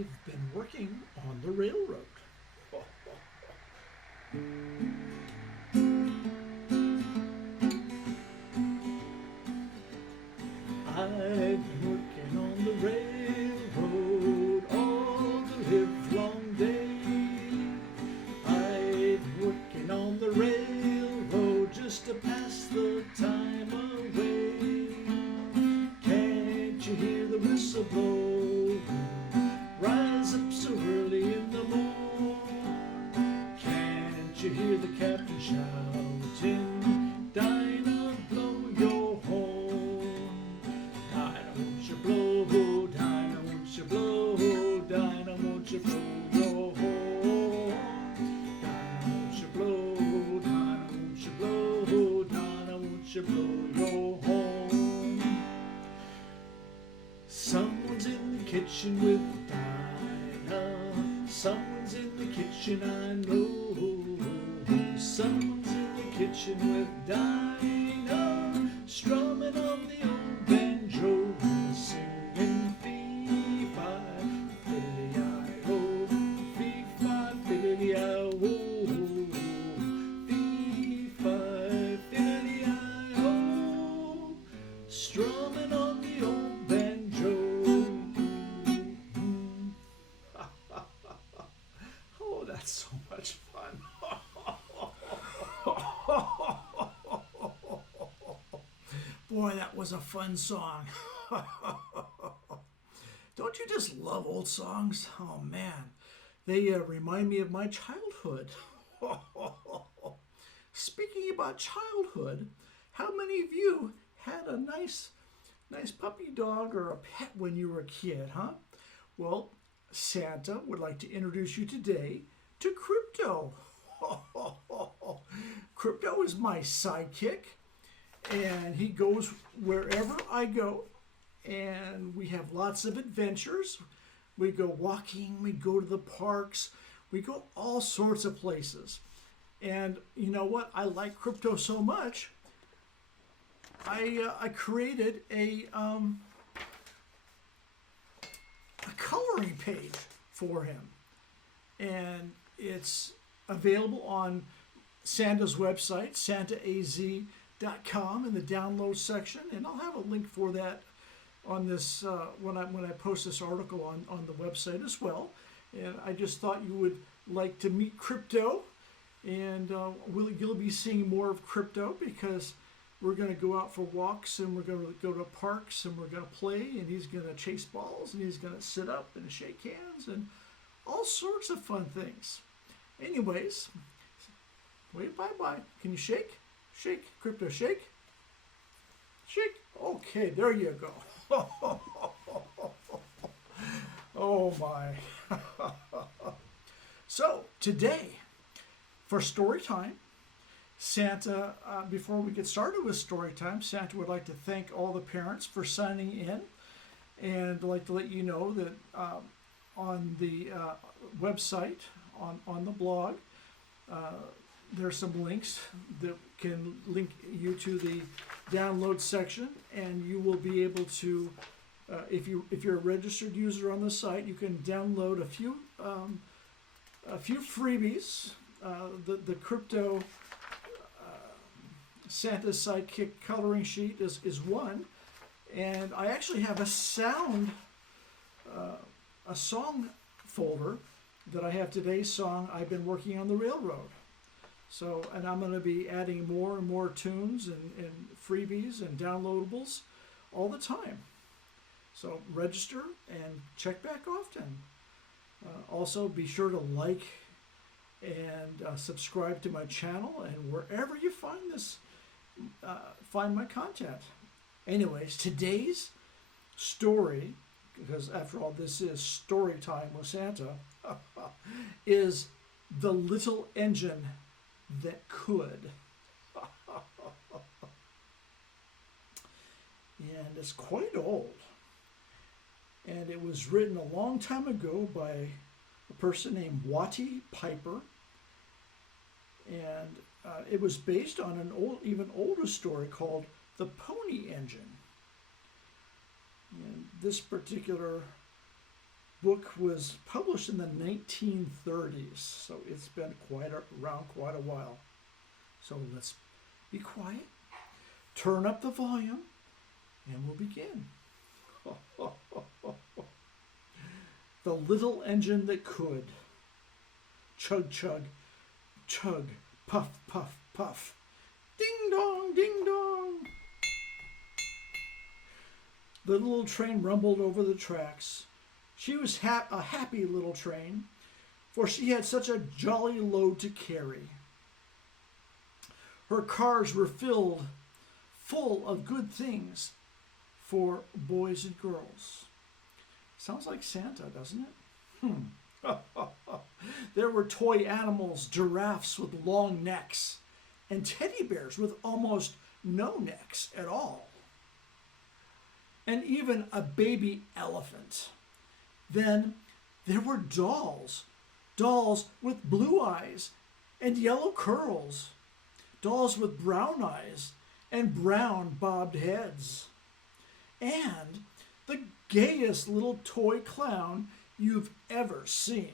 I've been working on the railroad. I've been working on the railroad all the livelong day. I've been working on the railroad just to pass the time away. Can't you hear the whistle blow? Rise up so early in the morn. Can't you hear the captain shouting? Dinah, blow your horn. Dinah, won't you blow? Dinah, won't you blow? Dinah, won't you blow your horn? Dinah, won't you blow? Dinah, won't you blow? Dinah, won't you blow your horn? Someone's in the kitchen with Dinah. Someone's in the kitchen, I know. Someone's in the kitchen with Dinah, strumming on the old banjo, singing fee-fi, fiddly-I-o, fee-fi, fiddly-I-o, fee-fi, fiddly-I-o, strumming on the old banjo. Oh, that's so much fun. Boy, that was a fun song. Don't you just love old songs? Oh man, they remind me of my childhood. Speaking about childhood, how many of you had a nice puppy dog or a pet when you were a kid, huh? Well, Santa would like to introduce you today to Krypto. Krypto is my sidekick, and he goes wherever I go, and we have lots of adventures. We go walking, we go to the parks, we go all sorts of places. And you know what? I like Krypto so much, I created a coloring page for him, and it's available on Santa's website, santaaz.com, in the download section, and I'll have a link for that on this when I post this article on the website as well. And I just thought you would like to meet Krypto, and you'll be seeing more of Krypto because we're going to go out for walks, and we're going to go to parks, and we're going to play, and he's going to chase balls, and he's going to sit up and shake hands, and all sorts of fun things. Anyways, wait, bye-bye. Can you shake? Shake, Krypto, shake. Shake. Okay, there you go. Oh my. So today, for story time, Santa, before we get started with story time, Santa would like to thank all the parents for signing in, and I'd like to let you know that on the website, on the blog, there's some links that can link you to the download section, and you will be able to, if you're a registered user on the site, you can download a few freebies. The Krypto Santa Sidekick coloring sheet is one, and I actually have a song folder that I have today's song, I've Been Working on the Railroad. So, and I'm going to be adding more and more tunes and freebies and downloadables all the time. So register and check back often. Also, be sure to like and subscribe to my channel, and wherever you find this, find my content. Anyways, today's story, because after all this is story time with Santa, is The Little Engine That Could. And it's quite old. And it was written a long time ago by a person named Watty Piper. And it was based on an even older story called The Pony Engine. And this particular book was published in the 1930s, so it's been around quite a while. So let's be quiet, turn up the volume, and we'll begin. The little engine that could. Chug, chug, chug, puff, puff, puff. Ding dong, ding dong. The little train rumbled over the tracks. She was a happy little train, for she had such a jolly load to carry. Her cars were full of good things for boys and girls. Sounds like Santa, doesn't it? There were toy animals, giraffes with long necks, and teddy bears with almost no necks at all. And even a baby elephant. Then there were dolls with blue eyes and yellow curls, dolls with brown eyes and brown bobbed heads, and the gayest little toy clown you've ever seen.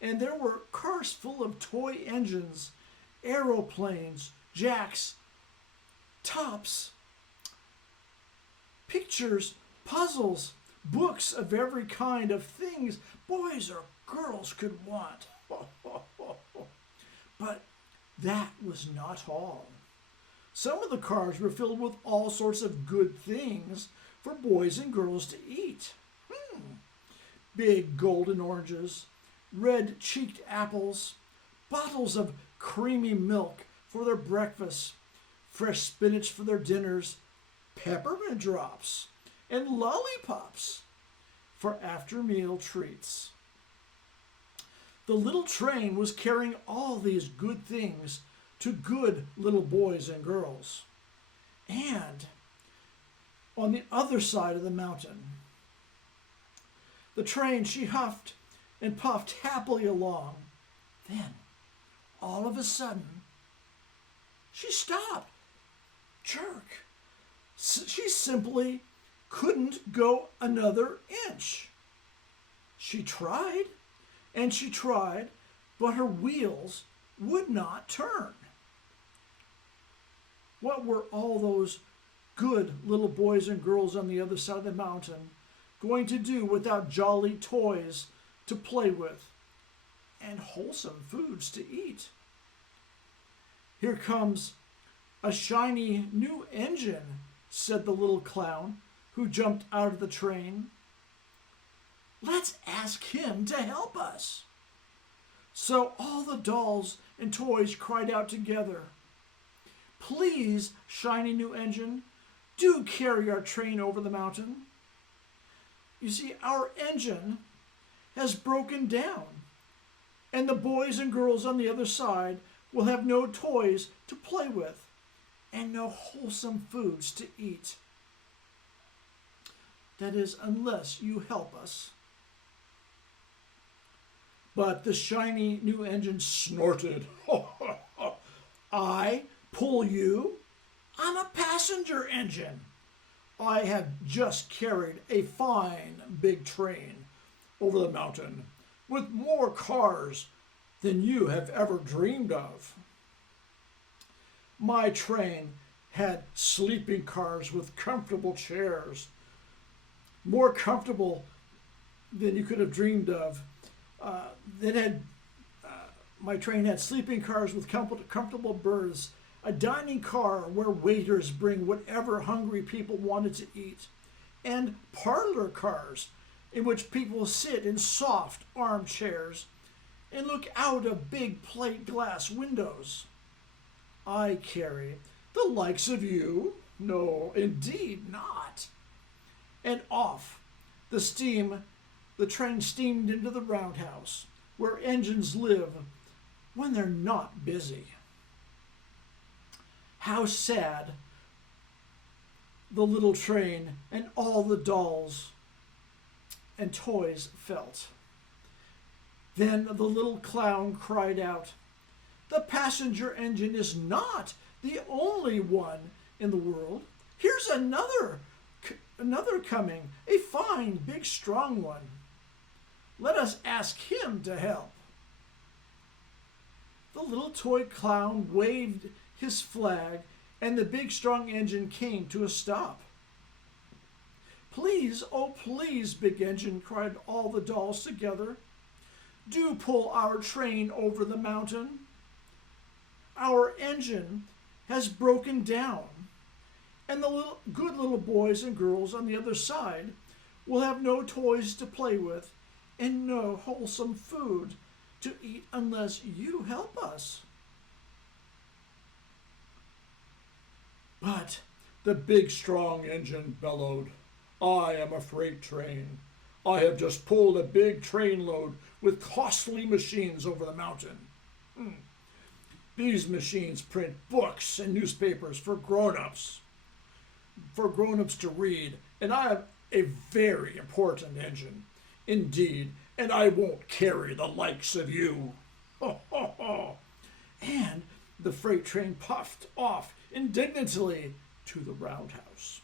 And there were cars full of toy engines, aeroplanes, jacks, tops, pictures, puzzles, books of every kind of things boys or girls could want. But that was not all. Some of the cars were filled with all sorts of good things for boys and girls to eat. Big golden oranges, red-cheeked apples, bottles of creamy milk for their breakfast, fresh spinach for their dinners, peppermint drops, and lollipops for after-meal treats. The little train was carrying all these good things to good little boys and girls. And on the other side of the mountain, the train, she huffed and puffed happily along. Then, all of a sudden, she stopped. Jerk. She simply couldn't go another inch. She tried and she tried, but her wheels would not turn. What were all those good little boys and girls on the other side of the mountain going to do without jolly toys to play with and wholesome foods to eat? Here comes a shiny new engine, said the little clown who jumped out of the train. Let's ask him to help us. So all the dolls and toys cried out together, Please, shiny new engine, do carry our train over the mountain. You see, our engine has broken down, and the boys and girls on the other side will have no toys to play with and no wholesome foods to eat. That is, unless you help us. But the shiny new engine snorted. I pull you? I'm a passenger engine. I have just carried a fine big train over the mountain with more cars than you have ever dreamed of. My train had sleeping cars with comfortable chairs, more comfortable than you could have dreamed of. My train had sleeping cars with comfortable berths, a dining car where waiters bring whatever hungry people wanted to eat, and parlor cars in which people sit in soft armchairs and look out of big plate glass windows. I carry the likes of you? No, indeed not. And off the train steamed into the roundhouse where engines live when they're not busy. How sad the little train and all the dolls and toys felt. Then the little clown cried out, The passenger engine is not the only one in the world. Here's another another coming, a fine, big, strong one. Let us ask him to help." The little toy clown waved his flag, and the big, strong engine came to a stop. "Please, oh please, big engine," cried all the dolls together. "Do pull our train over the mountain. Our engine has broken down, and the good little boys and girls on the other side will have no toys to play with and no wholesome food to eat unless you help us." But the big, strong engine bellowed, "I am a freight train. I have just pulled a big train load with costly machines over the mountain. These machines print books and newspapers for grown-ups to read, and I am a very important engine indeed, and I won't carry the likes of you." Ho, ho, ho. And the freight train puffed off indignantly to the roundhouse.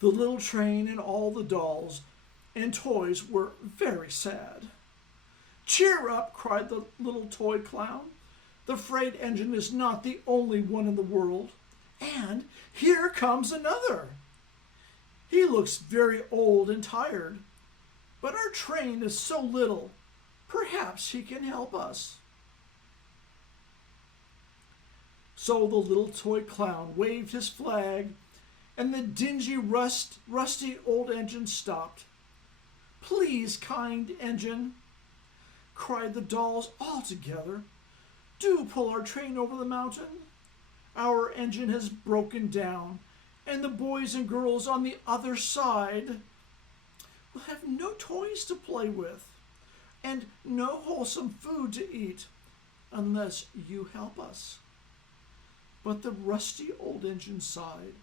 The little train and all the dolls and toys were very sad. "Cheer up," cried the little toy clown. "The freight engine is not the only one in the world. And here comes another. He looks very old and tired, but our train is so little, perhaps he can help us." So the little toy clown waved his flag, and the dingy, rusty old engine stopped. "Please, kind engine," cried the dolls all together, "do pull our train over the mountain. Our engine has broken down, and the boys and girls on the other side will have no toys to play with and no wholesome food to eat unless you help us." But the rusty old engine sighed,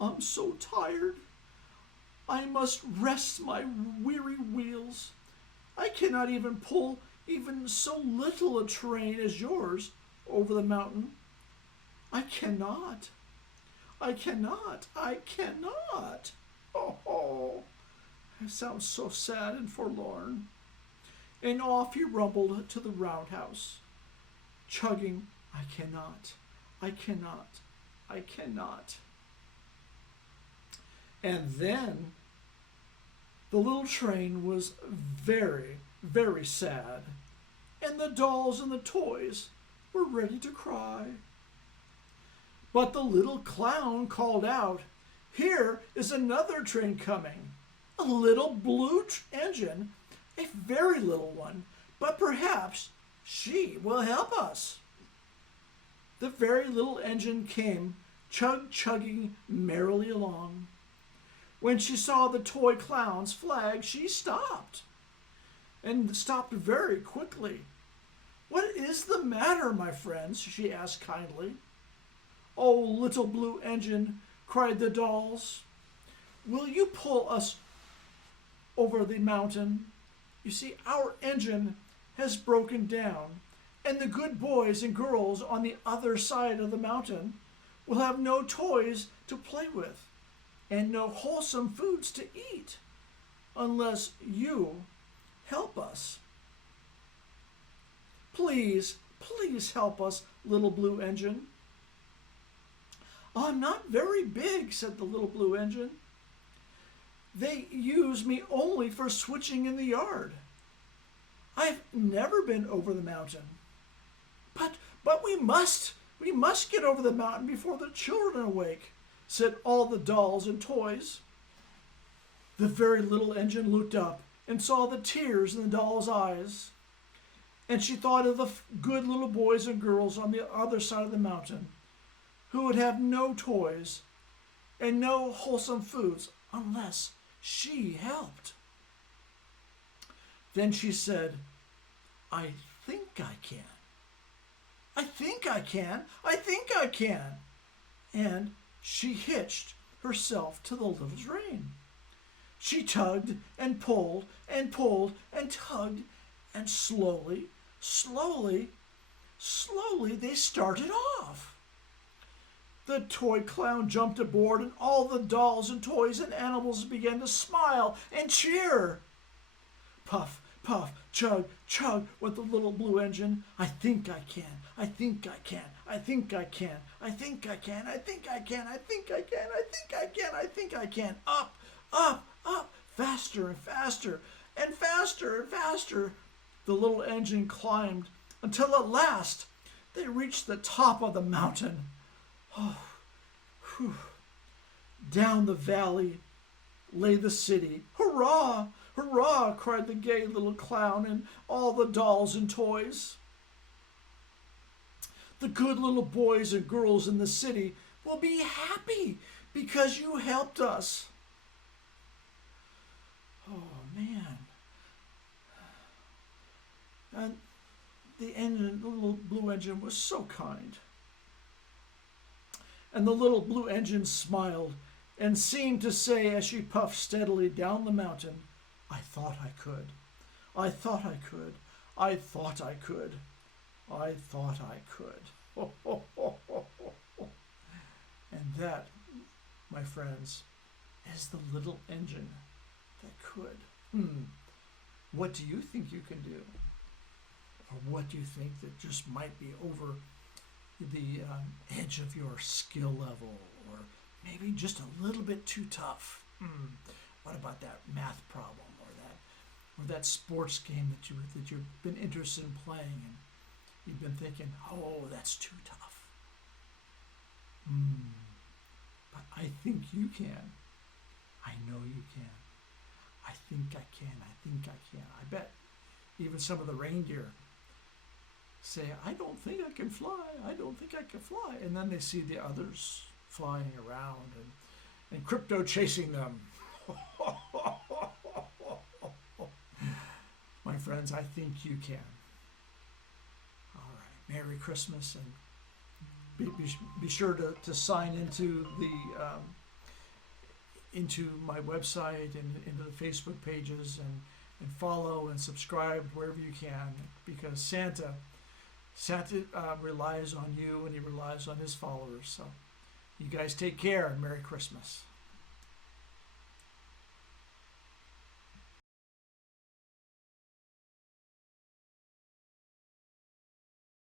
"I'm so tired. I must rest my weary wheels. I cannot even pull even so little a train as yours over the mountain. I cannot. I cannot. I cannot. Oh, it sounds so sad and forlorn." And off he rumbled to the roundhouse, chugging, "I cannot. I cannot. I cannot." And then the little train was very, very sad, and the dolls and the toys were ready to cry. But the little clown called out, "Here is another train coming, a little blue engine, a very little one, but perhaps she will help us." The very little engine came, chugging merrily along. When she saw the toy clown's flag, she stopped, and stopped very quickly. "What is the matter, my friends?" she asked kindly. "Oh, little blue engine," cried the dolls, "will you pull us over the mountain? You see, our engine has broken down, and the good boys and girls on the other side of the mountain will have no toys to play with and no wholesome foods to eat unless you help us. Please, please help us, little blue engine." "I'm not very big," said the little blue engine. "They use me only for switching in the yard. I've never been over the mountain." But we must get over the mountain before the children awake," said all the dolls and toys. The very little engine looked up and saw the tears in the doll's eyes, and she thought of the good little boys and girls on the other side of the mountain who would have no toys and no wholesome foods unless she helped. Then she said, "I think I can. I think I can. I think I can." And she hitched herself to the little train. She tugged and pulled and pulled and tugged, and slowly they started off. The toy clown jumped aboard, and all the dolls and toys and animals began to smile and cheer. Puff, puff, chug, chug went the little blue engine. I think I can, I think I can, I think I can, I think I can, I think I can, I think I can, I think I can, I think I can. Up, up, up, faster and faster, and faster and faster. The little engine climbed until at last they reached the top of the mountain. Oh, whew. Down the valley lay the city. Hurrah! Hurrah! Cried the gay little clown and all the dolls and toys. The good little boys and girls in the city will be happy because you helped us. Oh, man. And the little blue engine was so kind. And the little blue engine smiled and seemed to say as she puffed steadily down the mountain, I thought I could. I thought I could. I thought I could. I thought I could. Ho, ho, ho, ho, ho. And that, my friends, is the little engine that could. What do you think you can do? Or what do you think that just might be over the edge of your skill level, or maybe just a little bit too tough? What about that math problem, or that sports game that you've been interested in playing, and you've been thinking, oh, that's too tough. But I think you can. I know you can. I think I can. I think I can. I bet even some of the reindeer say, I don't think I can fly. I don't think I can fly. And then they see the others flying around and Krypto chasing them. My friends, I think you can. All right. Merry Christmas, and be sure to sign into into my website and into the Facebook pages, and follow and subscribe wherever you can, because Santa relies on you, and he relies on his followers. So you guys take care, and Merry Christmas.